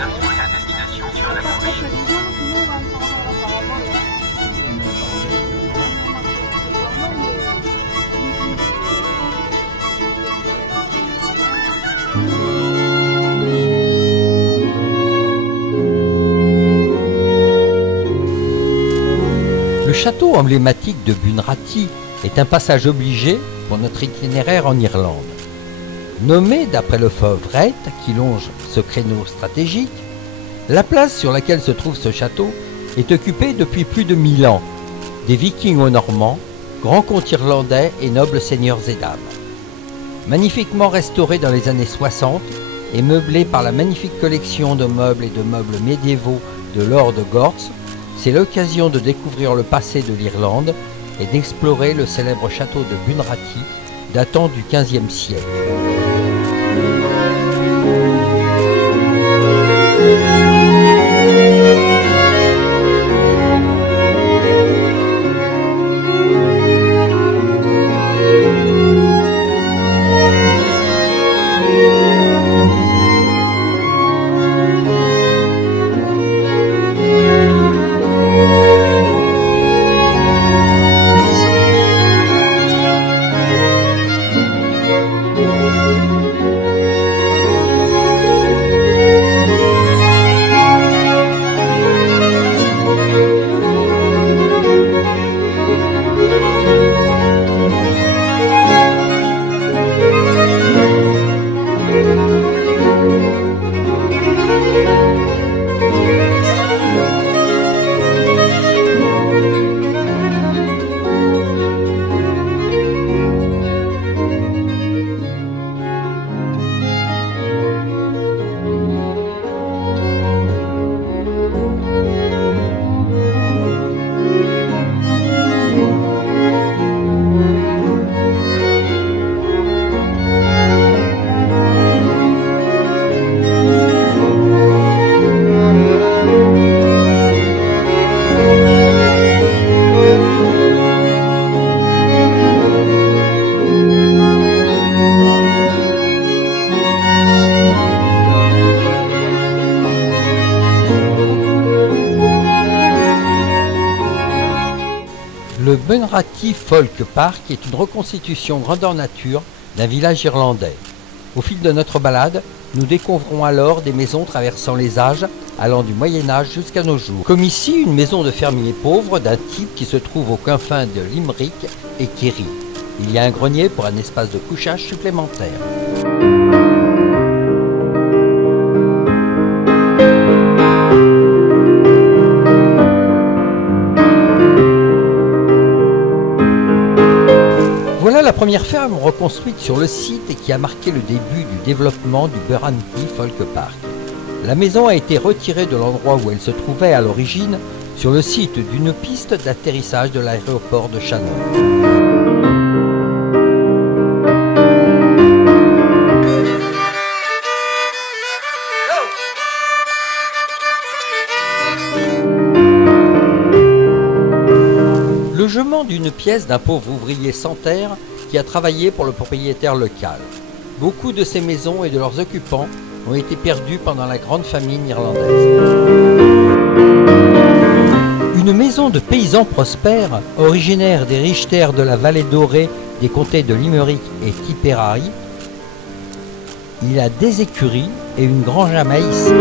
arriverez à destination sur la gauche. Le château emblématique de Bunratty est un passage obligé pour notre itinéraire en Irlande. Nommé d'après le fleuve Wraith qui longe ce créneau stratégique, la place sur laquelle se trouve ce château est occupée depuis plus de 1000 ans, des Vikings aux Normands, grands comtes irlandais et nobles seigneurs et dames. Magnifiquement restauré dans les années 60 et meublé par la magnifique collection de meubles et de meubles médiévaux de Lord Gorse, c'est l'occasion de découvrir le passé de l'Irlande et d'explorer le célèbre château de Bunratty datant du XVe siècle. Le Bunratty Folk Park est une reconstitution grandeur nature d'un village irlandais. Au fil de notre balade, nous découvrons alors des maisons traversant les âges, allant du Moyen-Âge jusqu'à nos jours. Comme ici, une maison de fermier pauvre d'un type qui se trouve aux confins de Limerick et Kerry. Il y a un grenier pour un espace de couchage supplémentaire. Voilà la première ferme reconstruite sur le site et qui a marqué le début du développement du Bunratty Folk Park. La maison a été retirée de l'endroit où elle se trouvait à l'origine, sur le site d'une piste d'atterrissage de l'aéroport de Shannon. Logement d'une pièce d'un pauvre ouvrier sans terre qui a travaillé pour le propriétaire local. Beaucoup de ces maisons et de leurs occupants ont été perdus pendant la grande famine irlandaise. Une maison de paysans prospères, originaire des riches terres de la vallée dorée des comtés de Limerick et Tipperary. Il a des écuries et une grange à maïs.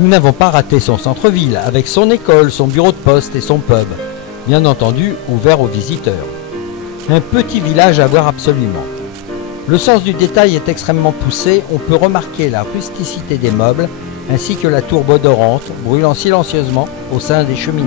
Nous n'avons pas raté son centre-ville, avec son école, son bureau de poste et son pub, bien entendu ouvert aux visiteurs. Un petit village à voir absolument. Le sens du détail est extrêmement poussé, on peut remarquer la rusticité des meubles, ainsi que la tourbe odorante, brûlant silencieusement au sein des cheminées.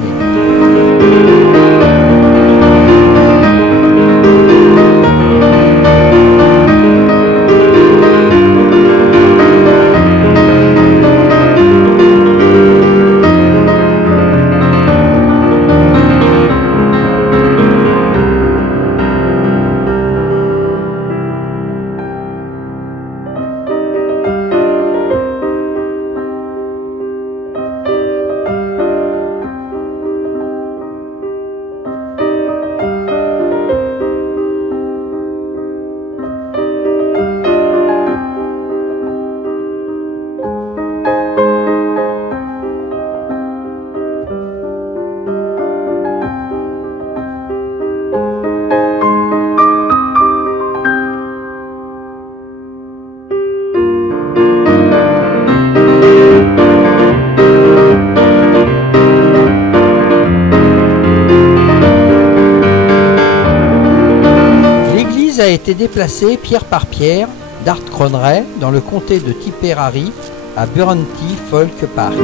été déplacé pierre par pierre d'Art-Cronray dans le comté de Tipperary à Burrenty Folk Park.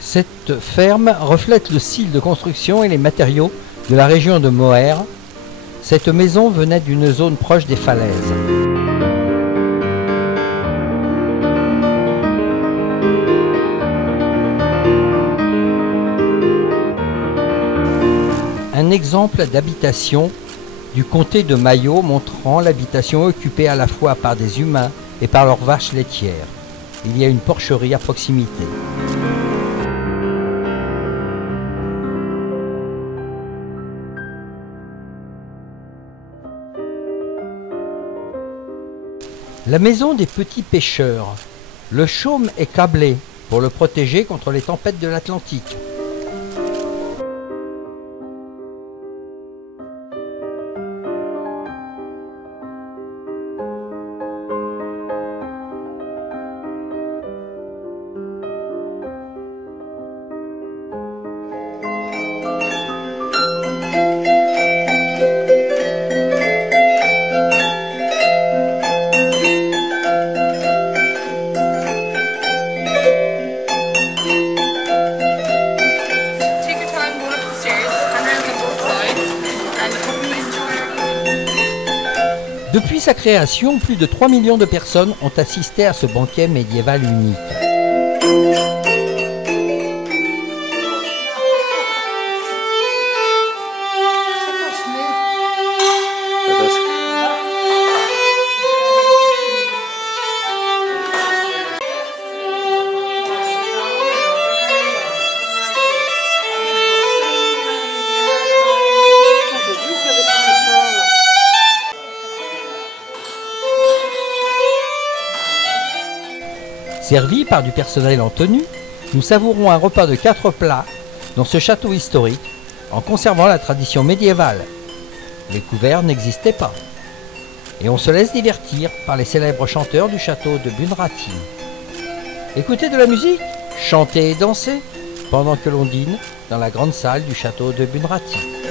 Cette ferme reflète le style de construction et les matériaux de la région de Moher. Cette maison venait d'une zone proche des falaises. Un exemple d'habitation du comté de Mayo montrant l'habitation occupée à la fois par des humains et par leurs vaches laitières. Il y a une porcherie à proximité. La maison des petits pêcheurs. Le chaume est câblé pour le protéger contre les tempêtes de l'Atlantique. Depuis sa création, plus de 3 millions de personnes ont assisté à ce banquet médiéval unique. Servis par du personnel en tenue, nous savourons un repas de 4 plats dans ce château historique en conservant la tradition médiévale. Les couverts n'existaient pas. Et on se laisse divertir par les célèbres chanteurs du château de Bunratty. Écoutez de la musique, chanter et danser pendant que l'on dîne dans la grande salle du château de Bunratty.